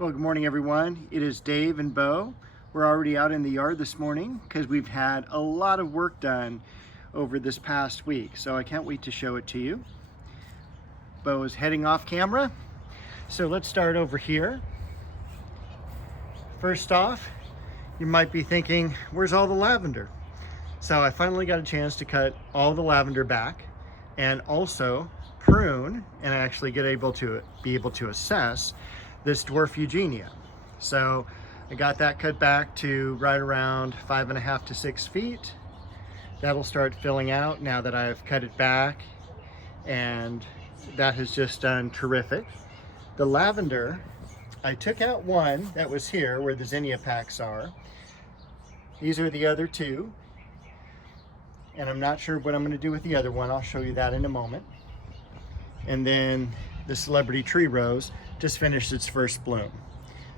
Well, good morning everyone. It is Dave and Bo. We're already out in the yard this morning because we've had a lot of work done over this past week. So I can't wait to show it to you. Bo is heading off camera. So let's start over here. First off, you might be thinking, where's all the lavender? So I finally got a chance to cut all the lavender back and also prune and actually be able to assess this dwarf Eugenia. So I got that cut back to right around 5.5 to 6 feet. That'll start filling out now that I've cut it back, and that has just done terrific. The lavender, I took out one that was here where the zinnia packs are. These are the other two, and I'm not sure what I'm going to do with the other one. I'll show you that in a moment. And then the celebrity tree rose just finished its first bloom.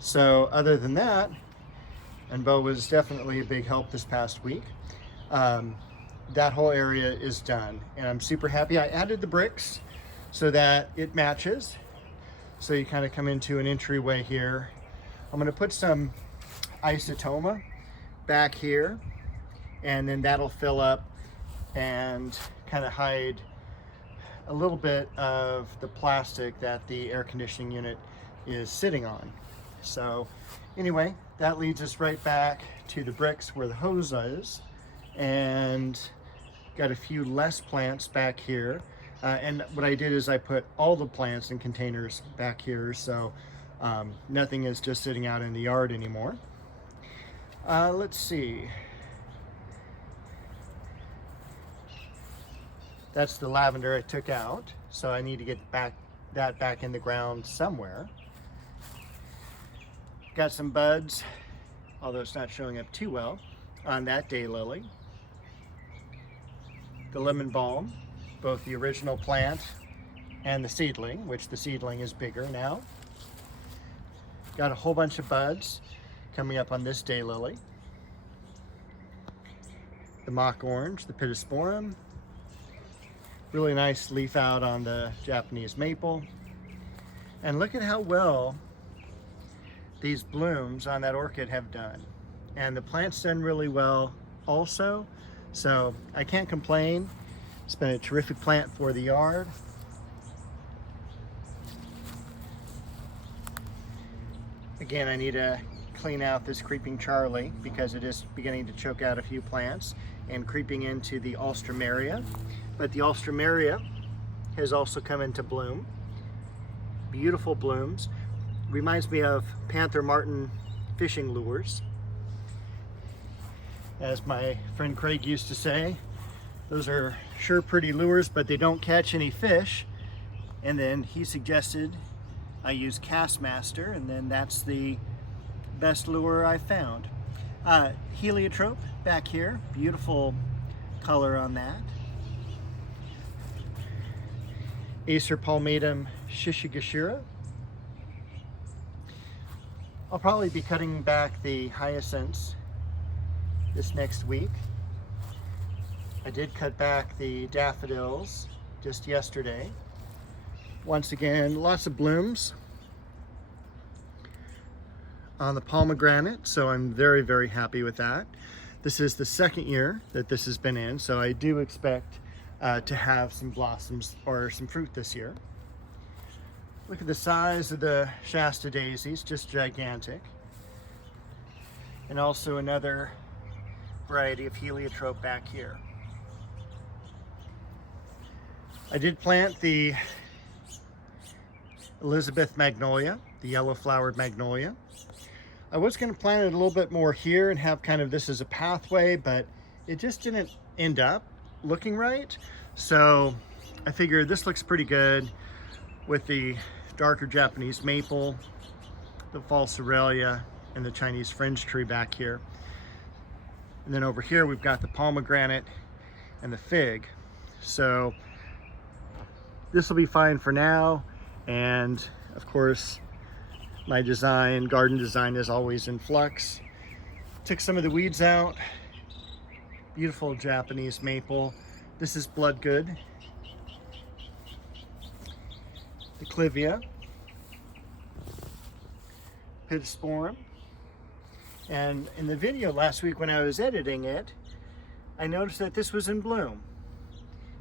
So other than that, and Bo was definitely a big help this past week, that whole area is done and I'm super happy. I added the bricks so that it matches. So you kind of come into an entryway here. I'm going to put some isotoma back here, and then that'll fill up and kind of hide a little bit of the plastic that the air conditioning unit is sitting on. So anyway, that leads us right back to the bricks where the hose is, and got a few less plants back here. And what I did is I put all the plants in containers back here, so nothing is just sitting out in the yard anymore. Let's see. That's the lavender I took out, so I need to get that back in the ground somewhere. Got some buds, although it's not showing up too well, on that daylily. The lemon balm, both the original plant and the seedling, which the seedling is bigger now. Got a whole bunch of buds coming up on this daylily. The mock orange, the pittosporum. Really nice leaf out on the Japanese maple. And look at how well these blooms on that orchid have done. And the plant's done really well also. So I can't complain. It's been a terrific plant for the yard. Again, I need to clean out this creeping Charlie because it is beginning to choke out a few plants and creeping into the alstroemeria. But the alstroemeria has also come into bloom. Beautiful blooms. Reminds me of panther martin fishing lures. As my friend Craig used to say, those are sure pretty lures, but they don't catch any fish. And then he suggested I use Castmaster, and then that's the best lure I found. Heliotrope back here, beautiful color on that. Acer palmatum shishigashira. I'll probably be cutting back the hyacinths this next week. I did cut back the daffodils just yesterday. Once again, lots of blooms on the pomegranate, so I'm very, very happy with that. This is the second year that this has been in, so I do expect to have some blossoms or some fruit this year. Look at the size of the Shasta daisies, just gigantic. And also another variety of heliotrope back here. I did plant the Elizabeth magnolia, the yellow flowered magnolia. I was going to plant it a little bit more here and have kind of this as a pathway, but it just didn't end up looking right. So I figured this looks pretty good with the darker Japanese maple, the false Aurelia, and the Chinese fringe tree back here. And then over here we've got the pomegranate and the fig. So this will be fine for now. And of course, my garden design is always in flux. Took some of the weeds out. Beautiful Japanese maple. This is Bloodgood. The clivia. pittosporum. And in the video last week when I was editing it, I noticed that this was in bloom.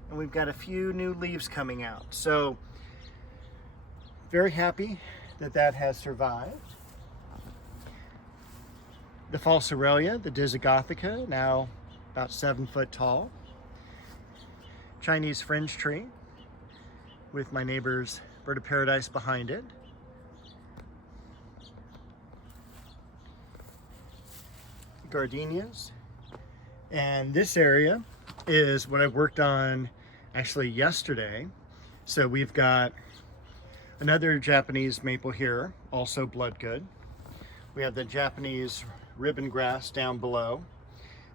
And we've got a few new leaves coming out. So very happy that that has survived. The false Aurelia, the Disigothica, now about 7 foot tall. Chinese fringe tree with my neighbor's bird of paradise behind it. Gardenias. And this area is what I worked on actually yesterday. So we've got another Japanese maple here, also Bloodgood. We have the Japanese ribbon grass down below.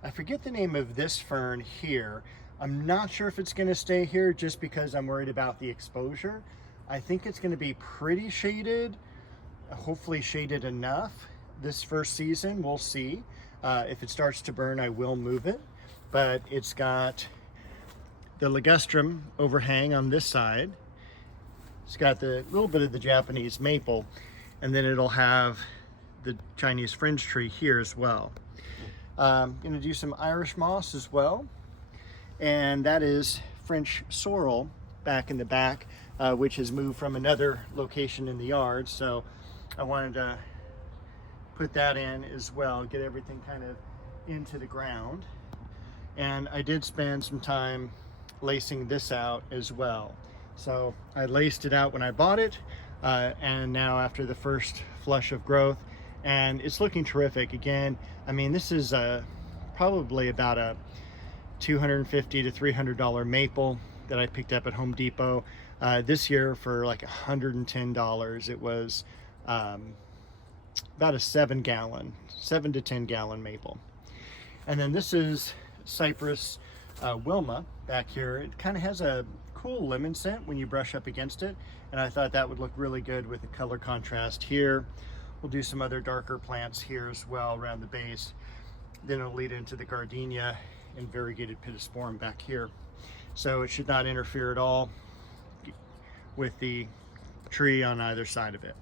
I forget the name of this fern here. I'm not sure if it's going to stay here just because I'm worried about the exposure. I think it's going to be pretty shaded, hopefully shaded enough this first season. We'll see. If it starts to burn, I will move it. But it's got the ligustrum overhang on this side. It's got the little bit of the Japanese maple, and then it'll have the Chinese fringe tree here as well. I'm going to do some Irish moss as well, and that is French sorrel back in the back, which has moved from another location in the yard. So I wanted to put that in as well, get everything kind of into the ground. And I did spend some time lacing this out as well. So I laced it out when I bought it, and now after the first flush of growth, and it's looking terrific. Again, I mean, this is probably about a $250 to $300 maple that I picked up at Home Depot this year for like $110. It was about a 7 to 10 gallon maple. And then this is Cypress Wilma back here. It kind of has a cool lemon scent when you brush up against it, and I thought that would look really good with the color contrast here. We'll do some other darker plants here as well around the base. Then it'll lead into the gardenia and variegated pittosporum back here. So it should not interfere at all with the tree on either side of it.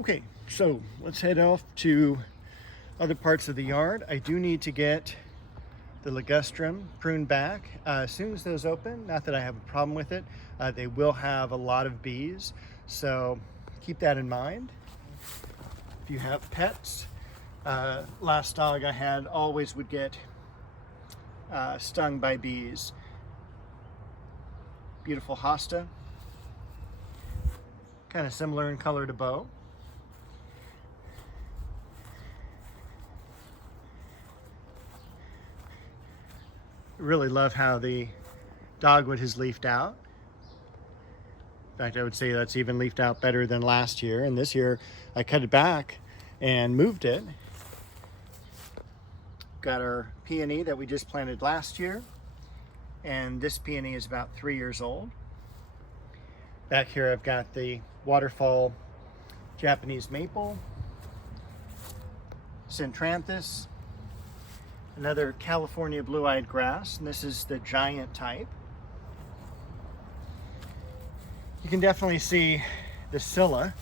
Okay, so let's head off to other parts of the yard. I do need to get the ligustrum pruned back. As soon as those open, not that I have a problem with it, they will have a lot of bees. So keep that in mind. If you have pets, last dog I had always would get stung by bees. Beautiful hosta, kind of similar in color to Beau. Really love how the dogwood has leafed out. In fact, I would say that's even leafed out better than last year. And this year I cut it back and moved it. Got our peony that we just planted last year. And this peony is about 3 years old. Back here I've got the waterfall Japanese maple, Centranthus, another California blue-eyed grass, and this is the giant type. You can definitely see the Scilla,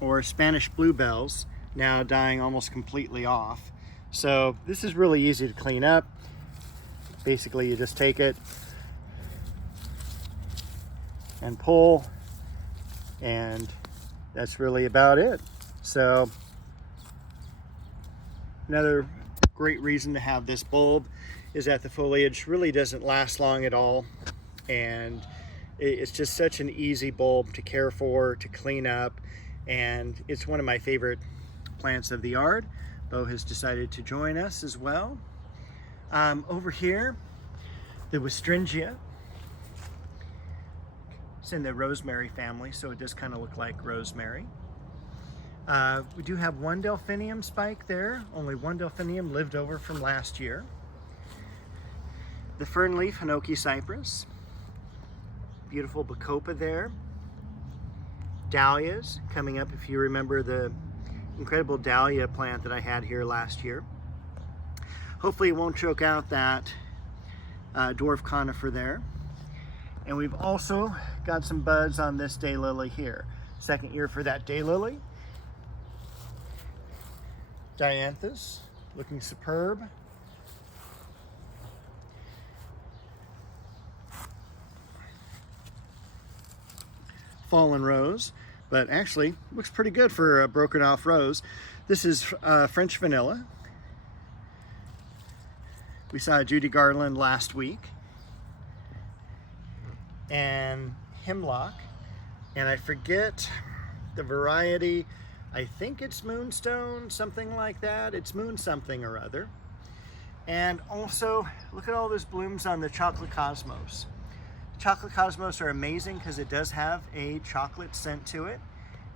or Spanish bluebells, now dying almost completely off. So this is really easy to clean up. Basically, you just take it and pull, and that's really about it. So another great reason to have this bulb is that the foliage really doesn't last long at all, and it's just such an easy bulb to care for, to clean up, and it's one of my favorite plants of the yard. Beau has decided to join us as well. Over here, the Westringia. It's in the rosemary family, so it does kind of look like rosemary. We do have one delphinium spike there. Only one delphinium lived over from last year. The fernleaf Hinoki cypress. Beautiful bacopa there. Dahlias coming up, if you remember the incredible dahlia plant that I had here last year. Hopefully it won't choke out that dwarf conifer there. And we've also got some buds on this daylily here. Second year for that daylily. Dianthus, looking superb. Fallen rose, but actually looks pretty good for a broken off rose. This is French vanilla. We saw Judy Garland last week. And hemlock, and I forget the variety. I think it's moonstone, something like that. It's moon something or other. And also, look at all those blooms on the chocolate cosmos. Chocolate cosmos are amazing because it does have a chocolate scent to it.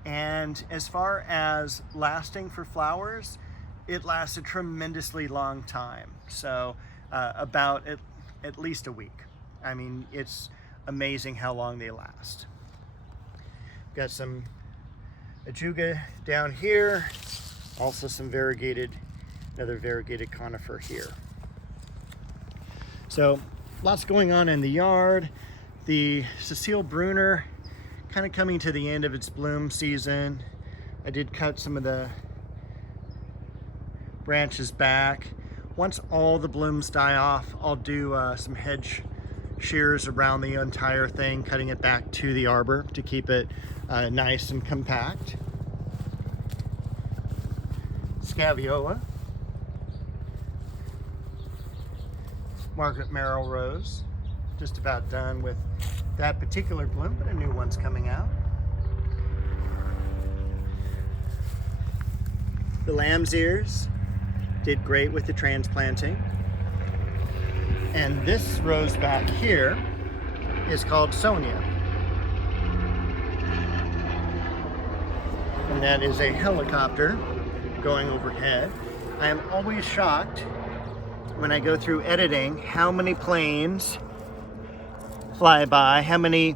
And as far as lasting for flowers, it lasts a tremendously long time. So about at least a week. I mean, it's amazing how long they last. Got some ajuga down here. Also some another variegated conifer here. So lots going on in the yard. The Cecile Bruner kind of coming to the end of its bloom season. I did cut some of the branches back. Once all the blooms die off, I'll do some hedge shears around the entire thing, cutting it back to the arbor to keep it nice and compact. Scaviola. Margaret Merrill Rose. Just about done with that particular bloom, but a new one's coming out. The lamb's ears did great with the transplanting. And this rose back here is called Sonia. And that is a helicopter going overhead. I am always shocked when I go through editing how many planes fly by, how many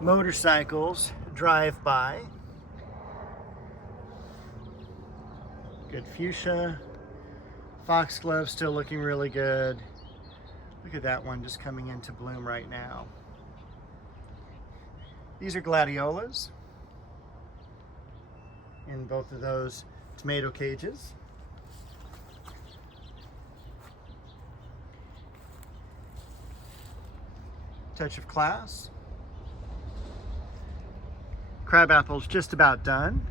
motorcycles drive by. Good fuchsia. Foxglove still looking really good. Look at that one just coming into bloom right now. These are gladiolas in both of those tomato cages. Touch of class. Crabapple's just about done.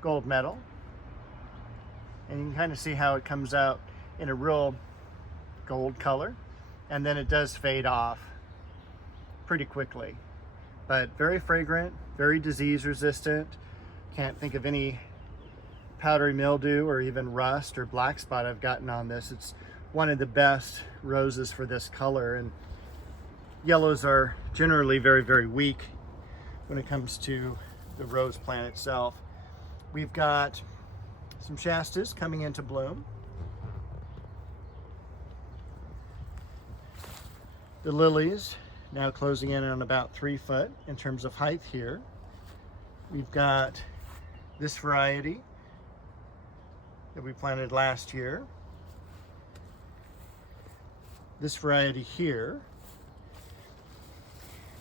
Gold medal. And you can kind of see how it comes out in a real gold color, and then it does fade off pretty quickly. But very fragrant, very disease resistant. Can't think of any powdery mildew or even rust or black spot I've gotten on this. It's one of the best roses for this color, and yellows are generally very, very weak when it comes to the rose plant itself. We've got some Shastas coming into bloom. The lilies now closing in on about 3 foot in terms of height here. We've got this variety that we planted last year. This variety here.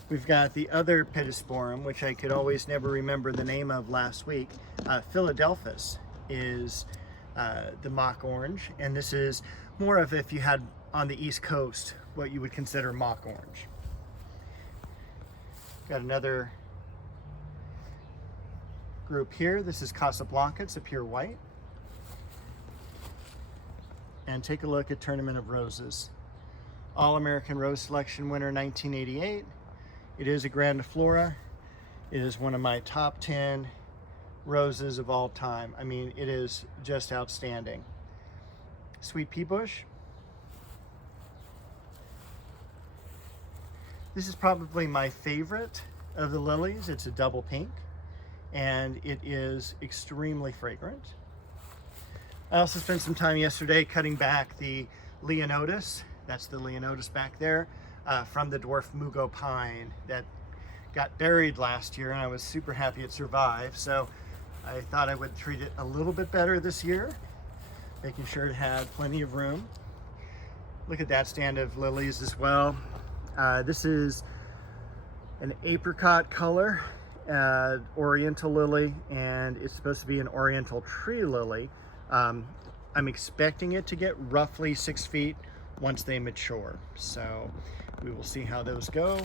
We've got the other Pittosporum, which I could always never remember the name of last week. Philadelphus is the mock orange, and this is more of if you had on the East Coast what you would consider mock orange. Got another group here. This is Casablanca. It's a pure white. And take a look at Tournament of Roses. All-American Rose Selection winner 1988. It is a grandiflora. It is one of my top 10 roses of all time. I mean, it is just outstanding. Sweet pea bush. This is probably my favorite of the lilies. It's a double pink, and it is extremely fragrant. I also spent some time yesterday cutting back the Leonotis. That's the Leonotis back there from the dwarf Mugo pine that got buried last year, and I was super happy it survived. So I thought I would treat it a little bit better this year, making sure it had plenty of room. Look at that stand of lilies as well. This is an apricot color, oriental lily, and it's supposed to be an oriental tree lily. I'm expecting it to get roughly 6 feet once they mature. So we will see how those go.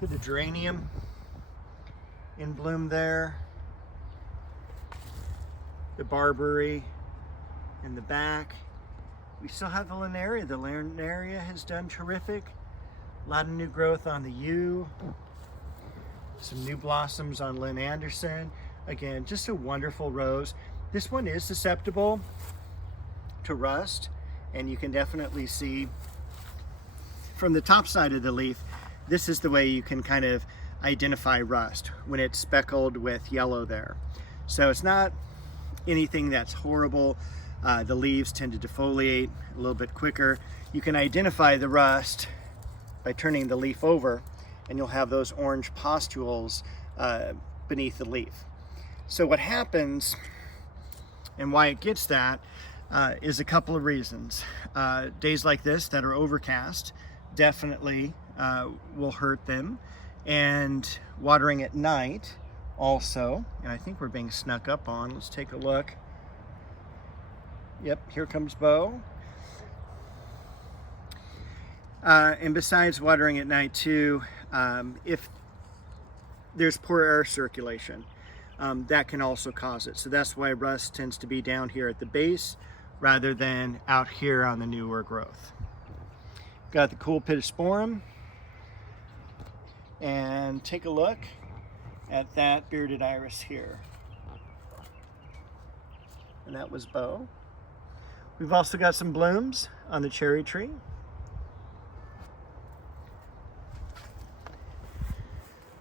The geranium in bloom there. The barberry in the back. We still have the linaria. The linaria has done terrific. A lot of new growth on the yew. Some new blossoms on Lynn Anderson. Again, just a wonderful rose. This one is susceptible to rust, and you can definitely see from the top side of the leaf, this is the way you can kind of identify rust when it's speckled with yellow there. So it's not anything that's horrible. The leaves tend to defoliate a little bit quicker. You can identify the rust by turning the leaf over, and you'll have those orange pustules beneath the leaf. So what happens and why it gets that is a couple of reasons. Days like this that are overcast definitely will hurt them, and watering at night also, and I think we're being snuck up on. Let's take a look. Yep, here comes Bo. And besides watering at night too, if there's poor air circulation, that can also cause it. So that's why rust tends to be down here at the base rather than out here on the newer growth. Got the cool pittosporum, and take a look at that bearded iris here. And that was Bo. We've also got some blooms on the cherry tree.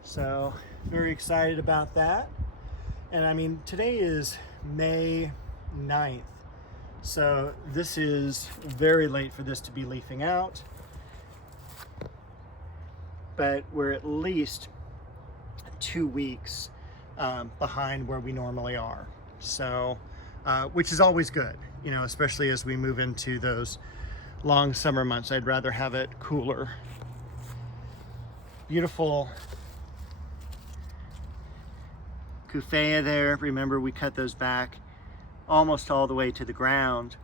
So very excited about that. And I mean, today is May 9th. So this is very late for this to be leafing out. But we're at least 2 weeks behind where we normally are. So, which is always good, you know, especially as we move into those long summer months. I'd rather have it cooler. Beautiful Kufa there. Remember, we cut those back almost all the way to the ground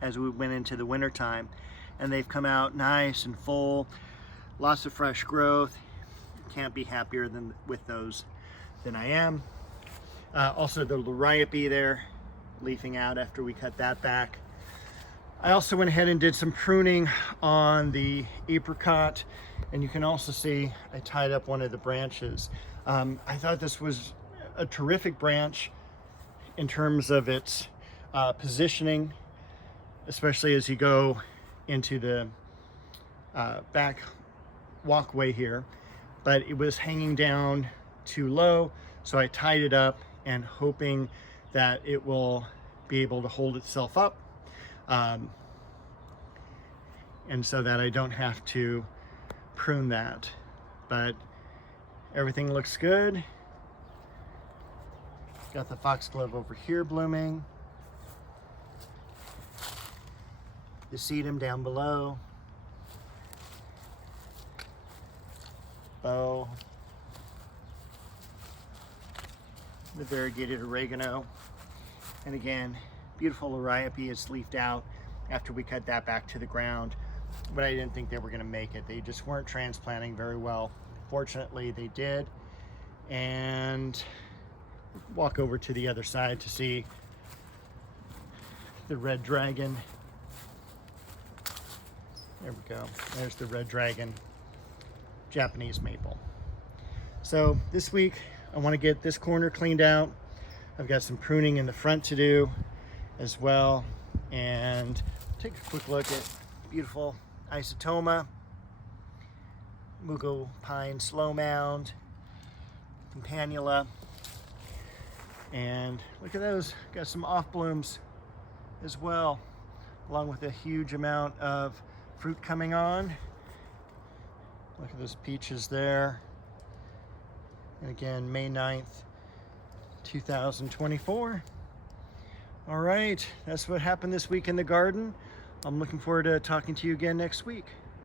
as we went into the winter time, and they've come out nice and full, lots of fresh growth. Can't be happier with those than I am. Also the liriope there leafing out after we cut that back. I also went ahead and did some pruning on the apricot, and you can also see I tied up one of the branches. I thought this was a terrific branch in terms of its positioning, especially as you go into the back walkway here, but it was hanging down too low, so I tied it up and hoping that it will be able to hold itself up, and so that I don't have to prune that. But everything looks good. Got the foxglove over here blooming, the sedum down below, Bo, the variegated oregano, and again, beautiful liriope is leafed out after we cut that back to the ground, but I didn't think they were going to make it. They just weren't transplanting very well. Fortunately, they did. And walk over to the other side to see the red dragon. There we go. There's the red dragon Japanese maple. So this week I want to get this corner cleaned out. I've got some pruning in the front to do as well, and take a quick look at beautiful isotoma, mugo pine slow mound, campanula, and look at those, got some off blooms as well, along with a huge amount of fruit coming on. Look at those peaches there. And again, May 9th, 2024. All right, that's what happened this week in the garden. I'm looking forward to talking to you again next week.